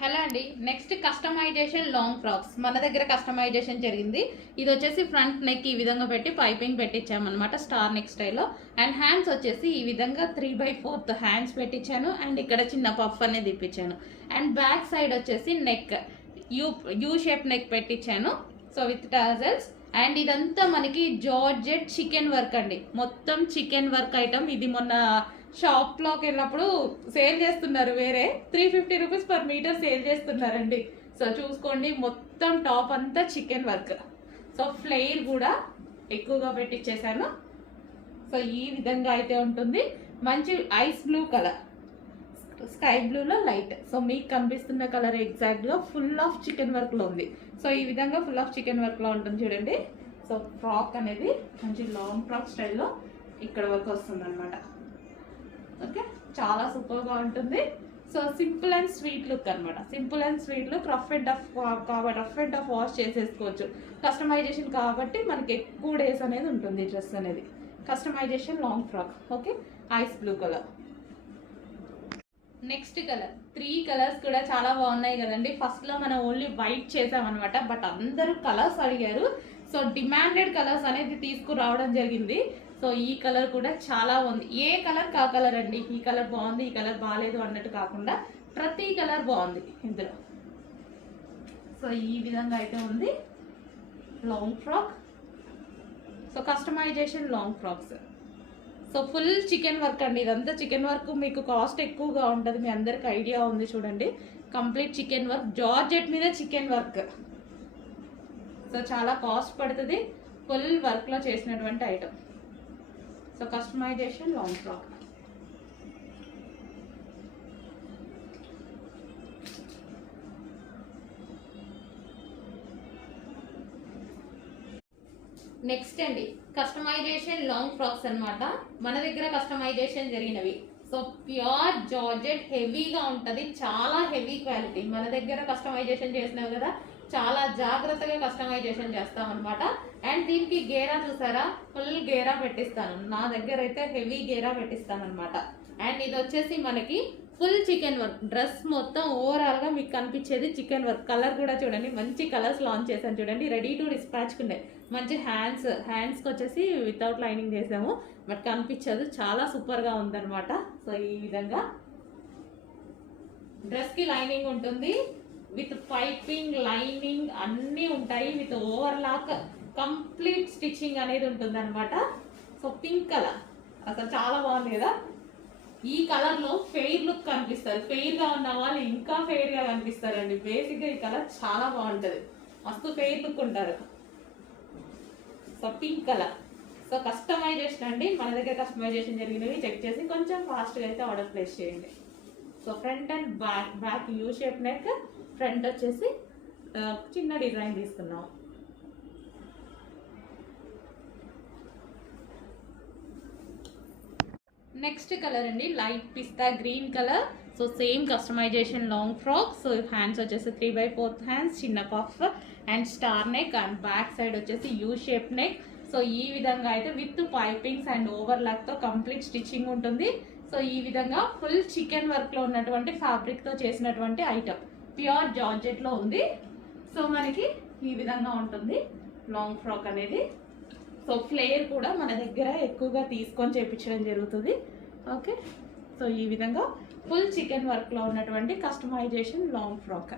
Hello అండి. Next customization long frocks మన దగ్గర కస్టమైజేషన్ జరిగింది. ఇది వచ్చేసి ఫ్రంట్ నెక్ ఈ విధంగా పెట్టి పైపింగ్ పెట్టించామన్నమాట స్టార్ నెక్ స్టైల్లో. అండ్ హ్యాండ్స్ వచ్చేసి ఈ విధంగా 3/4 హ్యాండ్స్ పెట్టించాను. అండ్ ఇక్కడ చిన్న పఫ్ అనేది ఇప్పించాను. అండ్ బ్యాక్ సైడ్ వచ్చేసి నెక్ యూ షేప్ నెక్ పెట్టించాను. So with tassels. అండ్ ఇదంతా మనకి జార్జెట్ చికెన్ వర్క్ అండి. మొత్తం చికెన్ వర్క్ ఐటమ్. ఇది మొన్న షాప్లోకి వెళ్ళినప్పుడు సేల్ చేస్తున్నారు, వేరే 350 రూపీస్ పర్ మీటర్ సేల్ చేస్తున్నారండి. సో చూసుకోండి, మొత్తం టాప్ అంతా చికెన్ వర్క్. సో ఫ్లేర్ కూడా ఎక్కువగా పెట్టించేసాను. సో ఈ విధంగా అయితే ఉంటుంది. మంచి ఐస్ బ్లూ కలర్, స్కై బ్లూలో లైట్. సో మీకు కనిపిస్తున్న కలర్ ఎగ్జాక్ట్గా ఫుల్ ఆఫ్ చికెన్ వర్క్లో ఉంది. సో ఈ విధంగా ఫుల్ ఆఫ్ చికెన్ వర్క్లో ఉంటుంది చూడండి. సో ఫ్రాక్ అనేది మంచి లాంగ్ ఫ్రాక్ స్టైల్లో ఇక్కడ వరకు వస్తుంది అనమాట. ఓకే, చాలా సూపర్గా ఉంటుంది. So simple and sweet look అనమాట. Simple and sweet look. Rough and tough కాబట్టి రఫ్ అండ్ టఫ్ వాష్ చేసేసుకోవచ్చు. కస్టమైజేషన్ కాబట్టి మనకి ఎక్కువ డేస్ అనేది ఉంటుంది డ్రెస్ అనేది. Customisation long frock. Okay, ice blue colour. Next colour 3 colours కూడా చాలా బాగున్నాయి కదండి. ఫస్ట్లో మనం ఓన్లీ వైట్ చేసామన్నమాట. బట్ అందరూ కలర్స్ అడిగారు. సో డిమాండెడ్ కలర్స్ అనేది తీసుకురావడం జరిగింది. సో ఈ కలర్ కూడా చాలా బాగుంది. ఏ కలర్ కా కలర్ అండి. ఈ కలర్ బాగుంది, ఈ కలర్ బాగాలేదు అన్నట్టు కాకుండా ప్రతి కలర్ బాగుంది ఇందులో. సో ఈ విధంగా అయితే ఉంది long frock. So customization long frocks. So full chikan work అండి. ఇదంతా చికెన్ వర్క్. మీకు కాస్ట్ ఎక్కువగా ఉంటుంది, మీ అందరికి ఐడియా ఉంది చూడండి. కంప్లీట్ చికెన్ వర్క్, జార్జెట్ మీద చికెన్ వర్క్. సో చాలా కాస్ట్ పడుతుంది. ఫుల్ వర్క్లో చేసినటువంటి item. So customization long frock. Next అండి కస్టమైజేషన్ లాంగ్ ఫ్రాక్స్ అనమాట. మన దగ్గర కస్టమైజేషన్ జరిగినవి. సో ప్యూర్ జార్జెట్, హెవీగా ఉంటుంది, చాలా హెవీ క్వాలిటీ. మన దగ్గర కస్టమైజేషన్ చేసినావు కదా, చాలా జాగ్రత్తగా కస్టమైజేషన్ చేస్తాం అనమాట. అండ్ దీనికి గేరా చూసారా, ఫుల్ గేరా పెట్టిస్తాను. నా దగ్గర అయితే హెవీ గేరా పెట్టిస్తాను అనమాట. అండ్ ఇది వచ్చేసి మనకి ఫుల్ చికెన్ వర్క్. డ్రెస్ మొత్తం ఓవరాల్గా మీకు కనిపించేది చికెన్ వర్క్. కలర్ కూడా చూడండి, మంచి కలర్స్ లాంచ్ చేశాను చూడండి. రెడీ టు డిస్పాచ్కి ఉండే. మంచి హ్యాండ్స్కి వచ్చేసి వితౌట్ లైనింగ్ చేసాము, బట్ కనిపించదు. చాలా సూపర్గా ఉందన్నమాట. సో ఈ విధంగా డ్రెస్కి లైనింగ్ ఉంటుంది, విత్ పైపింగ్, లైనింగ్ అన్నీ ఉంటాయి. విత్ ఓవర్లాక్ కంప్లీట్ స్టిచ్చింగ్ అనేది ఉంటుంది అనమాట. సో పింక్ కలర్ అసలు చాలా బాగుంది కదా. ఈ కలర్లో ఫెయిర్ లుక్ కనిపిస్తారు. ఫెయిర్గా ఉన్న వాళ్ళు ఇంకా ఫెయిర్గా కనిపిస్తారండి. బేసిక్గా ఈ కలర్ చాలా బాగుంటుంది, మస్తు ఫెయిర్ లుక్ ఉంటారు. So pink colour. So customization అండి. మన దగ్గర కస్టమైజేషన్ జరిగినవి చెక్ చేసి కొంచెం ఫాస్ట్గా అయితే ఆర్డర్ ప్లేస్ చేయండి. So front and back you shape neck. Front వచ్చేసి చిన్న డిజైన్ తీసుకున్నాం. నెక్స్ట్ కలర్ అండి లైట్ పిస్తా green colour. So same customization long frock. So hands వచ్చేసి 3/4 హ్యాండ్స్, చిన్న puff and star neck. And back side వచ్చేసి you shape neck. So ఈ విధంగా అయితే with pipings and ఓవర్లాక్తో complete stitching ఉంటుంది. సో ఈ విధంగా ఫుల్ చికెన్ వర్క్లో ఉన్నటువంటి ఫ్యాబ్రిక్తో చేసినటువంటి ఐటమ్. ప్యూర్ జార్జెట్లో ఉంది. సో మనకి ఈ విధంగా ఉంటుంది లాంగ్ ఫ్రాక్ అనేది. సో ఫ్లేర్ కూడా మన దగ్గర ఎక్కువగా తీసుకొని చేయించడం జరుగుతుంది. ఓకే, సో ఈ విధంగా ఫుల్ చికెన్ వర్క్లో ఉన్నటువంటి కస్టమైజేషన్ లాంగ్ ఫ్రాక్.